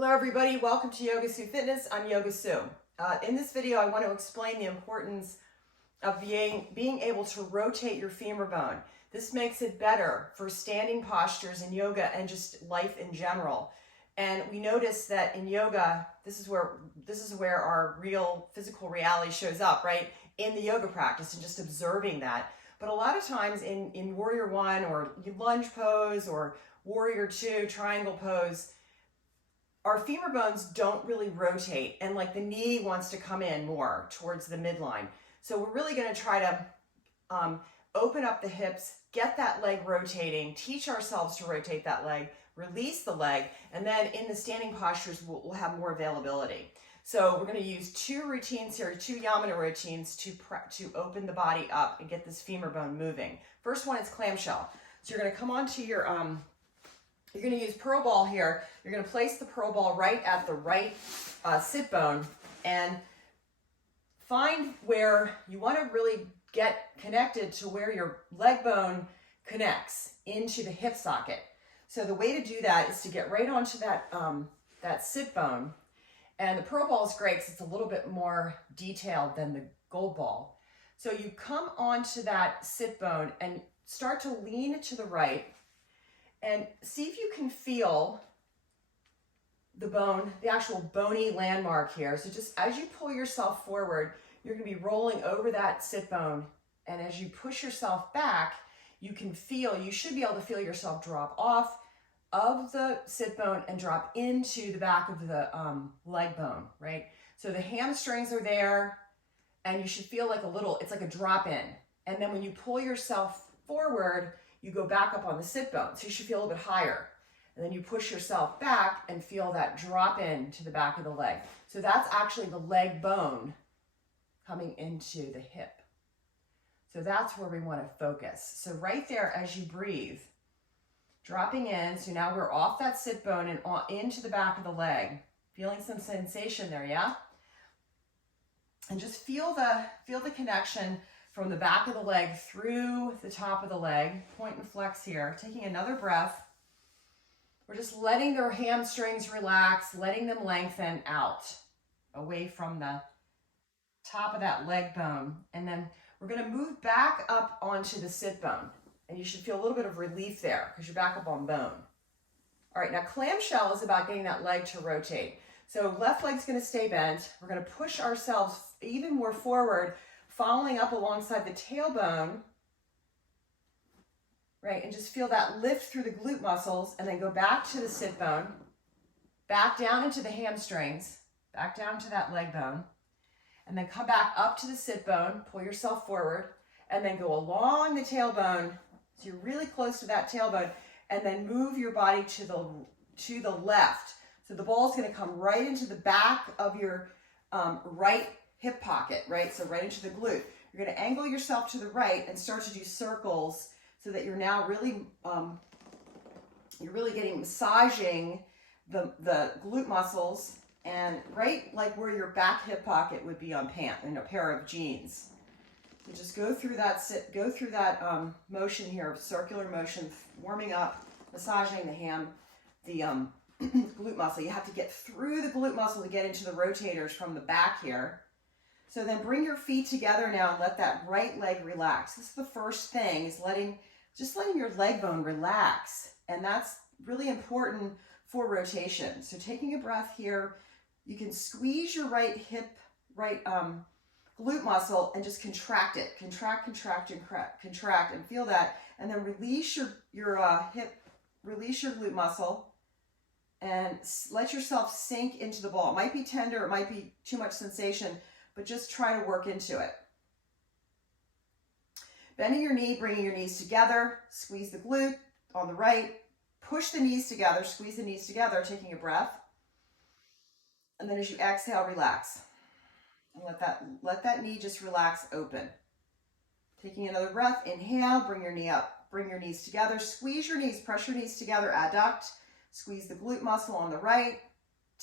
Hello everybody, welcome to Yoga Sue Fitness. I'm Yoga Sue. In this video I want to explain the importance of being able to rotate your femur bone. This makes it better for standing postures in yoga and just life in general. And we notice that in yoga, this is where our real physical reality shows up, right? In the yoga practice and just observing that. But a lot of times in Warrior One or lunge pose or Warrior Two, triangle pose, our femur bones don't really rotate, and like the knee wants to come in more towards the midline. So we're really going to try to open up the hips, get that leg rotating, teach ourselves to rotate that leg, release the leg, and then in the standing postures we'll have more availability. So we're going to use two routines here, two Yamuna routines to open the body up and get this femur bone moving. First one is clamshell. So you're going to come onto your you're going to use pearl ball here. You're going to place the pearl ball right at the right sit bone and find where you want to really get connected to where your leg bone connects into the hip socket. So the way to do that is to get right onto that sit bone. And the pearl ball is great because it's a little bit more detailed than the gold ball. So you come onto that sit bone and start to lean to the right. And see if you can feel the bone, the actual bony landmark here. So just as you pull yourself forward, you're going to be rolling over that sit bone. And as you push yourself back, you should be able to feel yourself drop off of the sit bone and drop into the back of the leg bone, right? So the hamstrings are there and you should feel like it's like a drop in. And then when you pull yourself forward, you go back up on the sit bone, so you should feel a little bit higher. And then you push yourself back and feel that drop in to the back of the leg. So that's actually the leg bone coming into the hip. So that's where we want to focus. So right there as you breathe, dropping in, so now we're off that sit bone and into the back of the leg. Feeling some sensation there, yeah? And just feel the connection from the back of the leg through the top of the leg. Point and flex here. Taking another breath. We're just letting their hamstrings relax, letting them lengthen out away from the top of that leg bone. And then we're going to move back up onto the sit bone. And you should feel a little bit of relief there because you're back up on bone. All right, now clamshell is about getting that leg to rotate. So left leg's going to stay bent. We're going to push ourselves even more forward, following up alongside the tailbone, right? And just feel that lift through the glute muscles and then go back to the sit bone, back down into the hamstrings, back down to that leg bone, and then come back up to the sit bone, pull yourself forward, and then go along the tailbone, so you're really close to that tailbone, and then move your body to the left. So the ball is going to come right into the back of your right hip pocket, right? So right into the glute. You're going to angle yourself to the right and start to do circles so that you're now really, massaging the glute muscles and right like where your back hip pocket would be on in a pair of jeans. So just go through that motion here, circular motion, warming up, massaging the glute muscle. You have to get through the glute muscle to get into the rotators from the back here. So then bring your feet together now and let that right leg relax. This is the first thing, is just letting your leg bone relax. And that's really important for rotation. So taking a breath here, you can squeeze your right hip, glute muscle and just contract it. Contract, and feel that. And then release your hip, release your glute muscle and let yourself sink into the ball. It might be tender, it might be too much sensation, but just try to work into it. Bending your knee, bringing your knees together, squeeze the glute on the right, push the knees together, squeeze the knees together, taking a breath. And then as you exhale, relax. And let that knee just relax open. Taking another breath, inhale, bring your knee up, bring your knees together, squeeze your knees, press your knees together, adduct, squeeze the glute muscle on the right,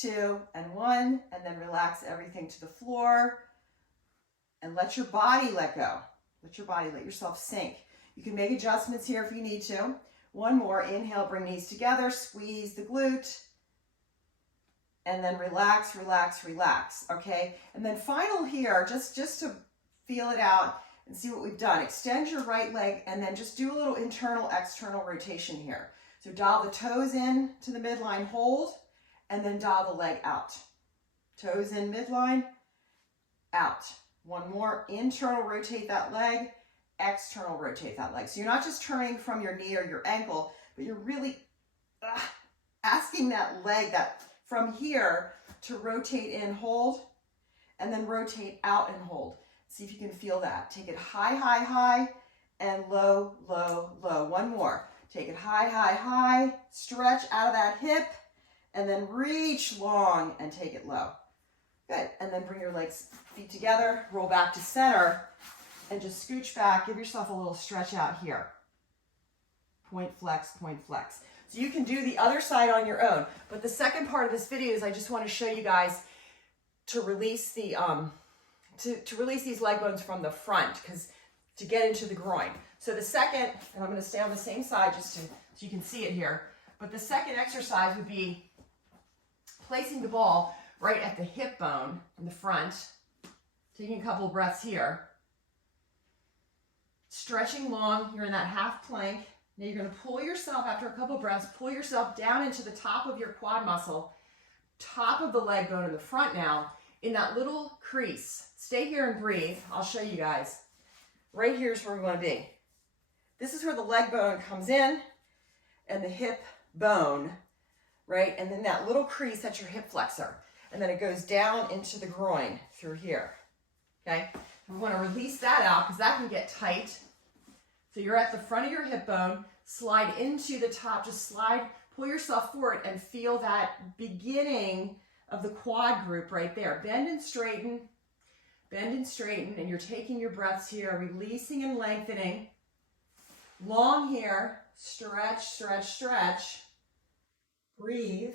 2 and 1, and then relax everything to the floor and let your body let go. Let yourself sink. You can make adjustments here if you need to. One more, inhale, bring knees together, squeeze the glute, and then relax, relax, relax, okay? And then final here, just to feel it out and see what we've done. Extend your right leg and then just do a little internal, external rotation here. So dial the toes in to the midline, hold, and then dial the leg out. Toes in midline, out. One more, internal rotate that leg, external rotate that leg. So you're not just turning from your knee or your ankle, but you're really asking that leg that from here to rotate in, hold, and then rotate out and hold. See if you can feel that. Take it high, high, high, and low, low, low. One more. Take it high, high, high, stretch out of that hip, and then reach long and take it low. Good. And then bring your legs, feet together, roll back to center, and just scooch back. Give yourself a little stretch out here. Point, flex, point, flex. So you can do the other side on your own. But the second part of this video is I just want to show you guys to release the to release these leg bones from the front, because to get into the groin. So the second, and I'm going to stay on the same side just so you can see it here, but the second exercise would be placing the ball right at the hip bone in the front, taking a couple of breaths here, stretching long. You're in that half plank. Now you're going to pull yourself, after a couple of breaths, pull yourself down into the top of your quad muscle, top of the leg bone in the front now, in that little crease. Stay here and breathe. I'll show you guys. Right here is where we want to be. This is where the leg bone comes in and the hip bone, right? And then that little crease, that's your hip flexor. And then it goes down into the groin through here, okay? We want to release that out because that can get tight. So you're at the front of your hip bone, slide into the top, just slide, pull yourself forward and feel that beginning of the quad group right there. Bend and straighten, and you're taking your breaths here, releasing and lengthening. Long here, stretch, stretch, stretch. Breathe.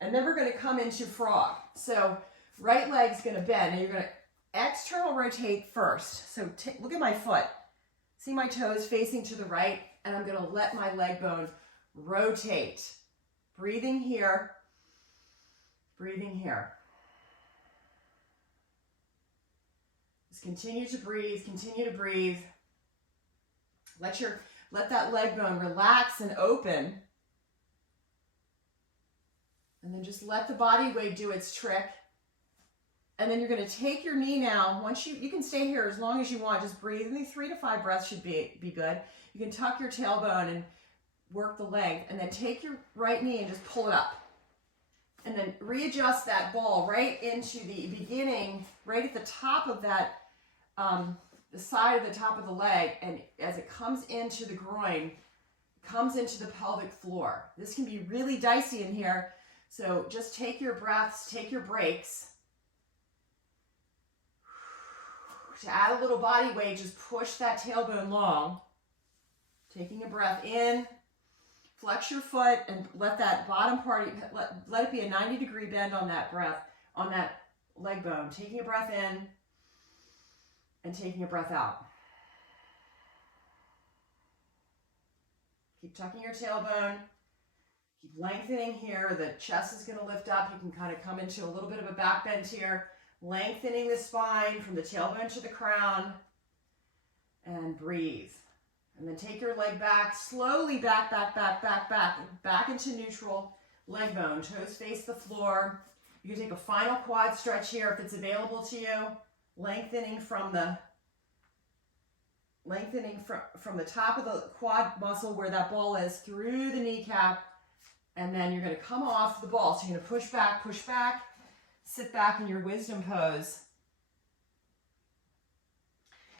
And then we're going to come into frog. So right leg's going to bend, and you're going to external rotate first. So look at my foot. See my toes facing to the right, and I'm going to let my leg bone rotate. Breathing here, breathing here. Just continue to breathe, continue to breathe. Let that leg bone relax and open. And then just let the body weight do its trick. And then you're going to take your knee now. Once you can stay here as long as you want. Just breathe. I think 3 to 5 breaths should be good. You can tuck your tailbone and work the leg. And then take your right knee and just pull it up. And then readjust that ball right into the beginning, right at the top of that, the side of the top of the leg. And as it comes into the groin, comes into the pelvic floor. This can be really dicey in here. So just take your breaths, take your breaks. To add a little body weight, just push that tailbone long. Taking a breath in, flex your foot and let that bottom part, let it be a 90-degree bend on that breath, on that leg bone. Taking a breath in and taking a breath out. Keep tucking your tailbone. Keep lengthening here. The chest is going to lift up. You can kind of come into a little bit of a back bend here. Lengthening the spine from the tailbone to the crown. And breathe. And then take your leg back. Slowly back into neutral. Leg bone. Toes face the floor. You can take a final quad stretch here if it's available to you. Lengthening from the top of the quad muscle where that ball is through the kneecap. And then you're going to come off the ball. So you're going to push back, sit back in your wisdom pose.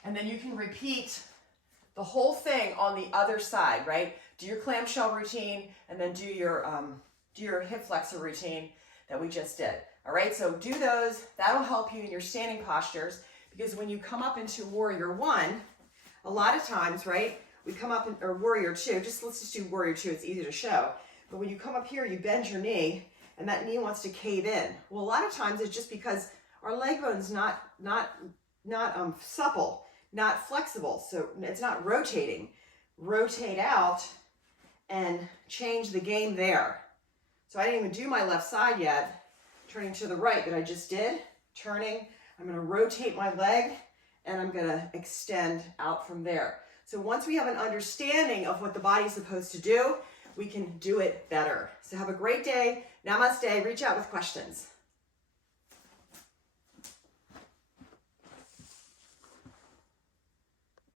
And then you can repeat the whole thing on the other side, right? Do your clamshell routine and then do your hip flexor routine that we just did. All right, so do those. That'll help you in your standing postures, because when you come up into warrior one, a lot of times, right, we come up in, or warrior two, let's just do warrior two, it's easy to show. But when you come up here, you bend your knee, and that knee wants to cave in. Well, a lot of times it's just because our leg bone's not supple, not flexible, so it's not rotating. Rotate out and change the game there. So I didn't even do my left side yet. Turning to the right that I just did. Turning, I'm gonna rotate my leg and I'm gonna extend out from there. So once we have an understanding of what the body's supposed to do, we can do it better. So have a great day. Namaste. Reach out with questions.